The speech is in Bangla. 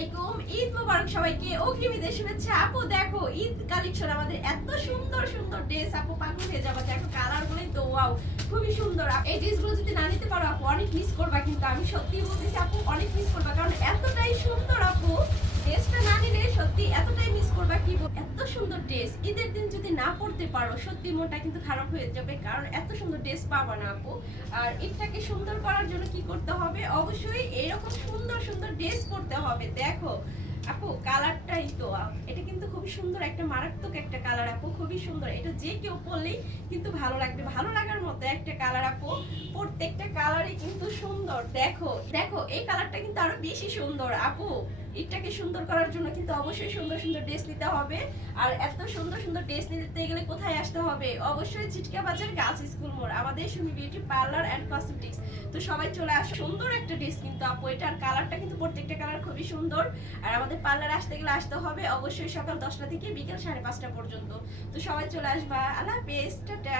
আলাইকুম, ঈদ মোবারক সবাইকে। অগ্রিম ঈদের শুভেচ্ছা। আপু দেখো ঈদ কালেকশন আমাদের এত সুন্দর সুন্দর ড্রেস, আপু পাগল হয়ে যাবে। দেখো কালার গুলোই তো ওয়াও, খুবই সুন্দর। এই ড্রেসগুলো যদি না নিতে পারো আপু অনেক মিস করবা, কিন্তু আমি সত্যি বলতেছি আপু অনেক মিস করবা, কারণ এতটাই সুন্দর আপু। ড্রেসটা না নিলে সত্যি এতটাই মিস করবা। কি এত সুন্দর ড্রেস ঈদের দিন যদি না পড়তে পারো সত্যি মনটা কিন্তু খারাপ হয়ে যাবে, কারণ এত সুন্দর ড্রেস পাবা না আপু। আর ঈদটাকে সুন্দর করার জন্য কি করতে হবে, অবশ্যই এরকম সুন্দর সুন্দর ড্রেস পরতে হবে। দেখো আপু কালারটাই তো, এটা কিন্তু খুবই সুন্দর একটা মারাত্মক একটা কালার আপু, খুবই সুন্দর। এটা যে কেউ পরলেই কিন্তু ভালো লাগবে, ভালো লাগার মতো একটা কালার আপু। প্রত্যেকটা কালারই কিন্তু সুন্দর। দেখো দেখো এই কালারটা কিন্তু আরো বেশি সুন্দর আপু। ঈদটাকে সুন্দর করার জন্য কিন্তু অবশ্যই সুন্দর সুন্দর ড্রেস নিতে হবে। আর এত সুন্দর সুন্দর ড্রেস নিতে গেলে কোথায় আসতে হবে, অবশ্যই চিটকা বাজার গার্লস স্কুল মোড়, আমাদের Sumi beauty parlour and cosmetics. তো সবাই চলে আসো। সুন্দর একটা ড্রেস কিন্তু আপু, এটার কালারটা কিন্তু প্রত্যেকটা কালার খুবই সুন্দর। আর আমাদের পার্লার আসতে গেলে আসতে হবে অবশ্যই সকাল 10টা থেকে বিকেল 5:30 পর্যন্ত। তো সবাই চলে আসবা। আল্লাহ হাফেজ, টাটা।